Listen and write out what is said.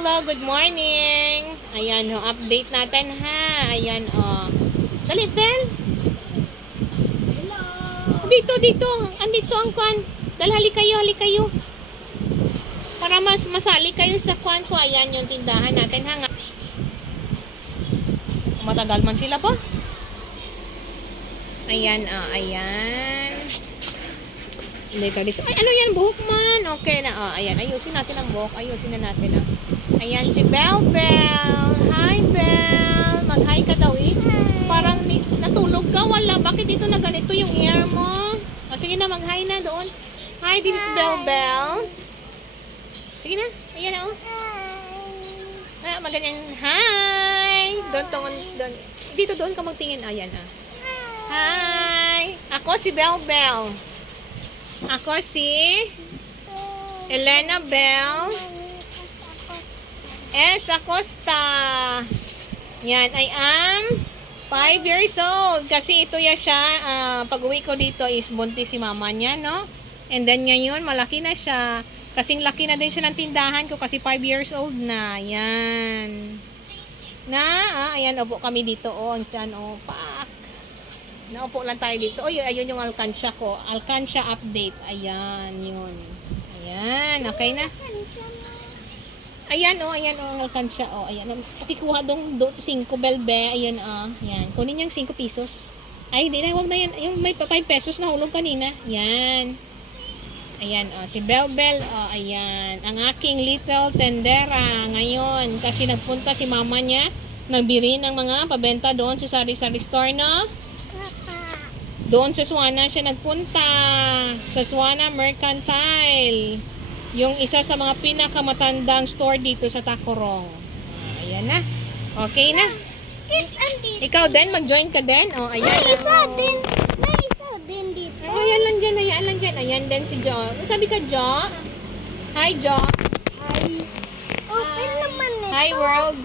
Hello, good morning. Ayan, update natin ha. Ayan, Dali, Ben. Hello. Dito. Andito ang kwan. Dali, hali kayo. Para masali kayo sa kwan ko. Ayan yung tindahan natin ha. Matagal man sila pa. Ayan, ayan. Dito. Ay, ano yan? Buhok man. Okay na. Ayan, ayusin natin ang buhok. Ayusin na natin. Ayan, si Bell. Hi, Bell. Mag-hi ka daw eh. Parang natulog ka. Wala. Bakit dito na ganito yung hair mo? Sige na, mag-hi na doon. Hi, this is Bell. Sige na. Ayan o. Maganyan. Hi. Doon. Dito doon ka magtingin. Ayan Hi. Ako si Bell. Ako si Elena Bell S. Acosta. Yan, I am 5 years old. Kasi ito ya siya, pag uwi ko dito is buntis si mama niya, no? And then ngayon, malaki na siya. Kasing laki na din siya ng tindahan ko kasi 5 years old na. Yan. Ayan, upo kami dito. Ang tiyan, pak. Naupo lang tayo dito. Ayun yung alkansya ko. Alkansya update. Ayan, yun. Ayan, okay na. Ayan, ang alkansya. Ayan. Pakikuha dong 5 belbe. Ayan, Ayan. Kunin niyang 5 pesos. Ay, hindi na. Huwag na yan. Yung may 5 pesos na hulog kanina. Ayan. Ayan, si Bell. Ayan. Ang aking little tendera ngayon. Kasi nagpunta si mama niya. Nagbili ng mga pabenta doon sa sari-sari store, no? Doon sa Swana siya nagpunta. Sa Swana Mercantile. Yung isa sa mga pinakamatandang store dito sa Tacurong. Ayan na. Okay na. Ikaw din, mag-join ka din. Ayan. May isa din dito. Ayan lang dyan. Ayan din si Jo. Sabi ka, Jo? Hi, Jo. Ay. Open naman ito. Hi, world.